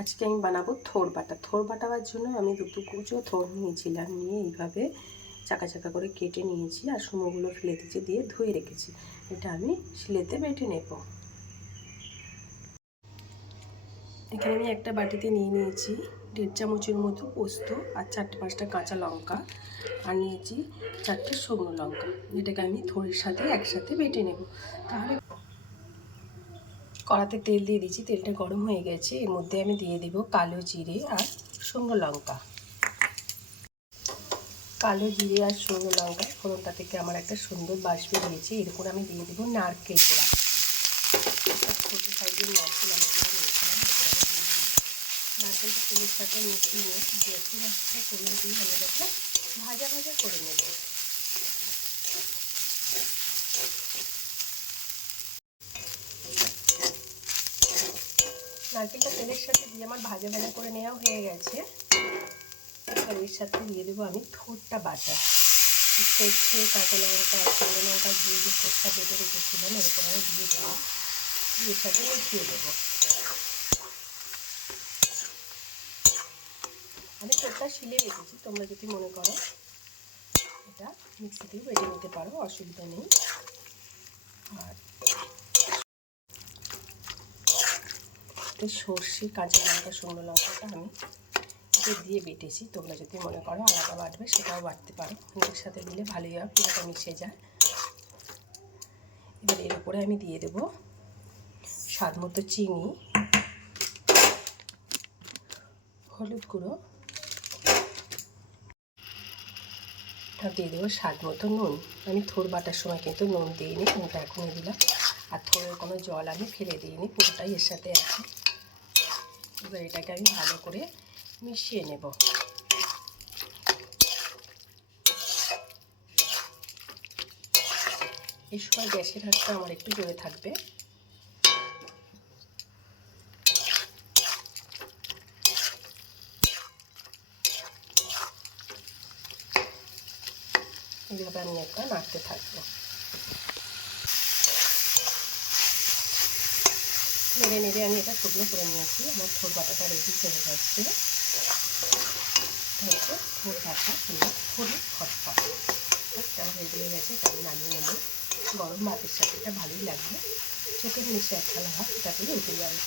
আজকে আমি বানাবো থোড় বাটা। থোড় বাটাবার জন্য আমি দুটো কুচো থোড় নিয়েছিলাম, নিয়ে এইভাবে চাকা চাকা করে কেটে নিয়েছি আর সমগুলো ফেলে দিয়েছি, দিয়ে ধুয়ে রেখেছি। এটা আমি শিলেতে বেটে নেব। এখানে আমি একটা বাটিতে নিয়ে নিয়েছি 1.5 চামচের মতো পোস্ত আর 4-5টা কাঁচা লঙ্কা, আর নিয়েছি 4টে শুকনো লঙ্কা। এটাকে আমি থোড়ের সাথে একসাথে বেটে নেব। তাহলে কড়াতে তেল দিয়ে দিয়েছি, তেলটা গরম হয়ে গেছে। এর মধ্যে আমি দিয়ে দেব কালো জিরে আর শুকনো লঙ্কা। কালো জিরে আর শুকনো লঙ্কা ফোড়নটা থেকে আমার একটা সুন্দর বাষ্প বেরিয়েছে। এরপর আমি দিয়ে দেবো নারকেল কোড়া। ছোটো সাইজের নারকেল আমি করে নিয়েছিলাম, এবার আমি দিয়ে দিই। নারকেলটা তেলের সাথে মিশিয়ে নিয়ে গ্যাসের আঁচটা কমিয়ে দিয়ে আমি এটাকে ভাজা ভাজা করে নেব। নারকেলটা তেলের সাথে দিয়ে আমার ভাজা ভাজা করে নেওয়া হয়ে গেছে। এবার এর সাথে দিয়ে দেবো আমি থোড়টা বাটা। সর্ষে, কাঁচা লঙ্কা, শুকনো লঙ্কা দিয়ে যে থোড়টা বেটে রেখেছিলাম এরকম আমি দিয়ে দেবো, দিয়ে এর সাথে মিশিয়ে দেবো। আমি থোড়টা শিলে রেখেছি, তোমরা যদি মনে করো এটা মিক্সিতেও বেটে নিতে পারো, অসুবিধা নেই। আর সর্ষে, কাঁচা লঙ্কা, শুকনো লঙ্কাটা আমি দিয়ে বেটেছি। তোমরা যদি মনে করো আলাদা বাটবে সেটাও বাটতে পারো, এর সাথে দিলে ভালোই হয়, পুরোটা মিশে যায়। এবার এর উপরে আমি দিয়ে দেবো স্বাদ মতো চিনি, হলুদ গুঁড়ো, আর দিয়ে দেবো স্বাদ মতো নুন। আমি থোড় বাটার সময় কিন্তু নুন দিইনি, নুনটা এখনই দিলাম। আর থোড়ের কোনো জল আমি ফেলে দিইনি, পুরোটাই এর সাথে আছে। এবার এটাকে আমি ভালো করে মিশিয়ে নেব। এই সময় গ্যাসের আঁচটা আমার একটু জোরে থাকবে। এইভাবে আমি একটা নাড়তে থাকবো। নেড়ে নেড়ে আমি এটা শুকনো করে নিয়েছি। আমার থোড় বাটাটা রেডি হয়ে যাচ্ছে। হচ্ছে থোড় বাটা থোড় ভর্তা। এটা আমার রেডি হয়ে গেছে, এটা আমি নামিয়ে নেব। গরম ভাতের সাথে এটা ভালোই লাগবে। চোখের নিচে একটা ভাত এটাতেই উঠে যাবে।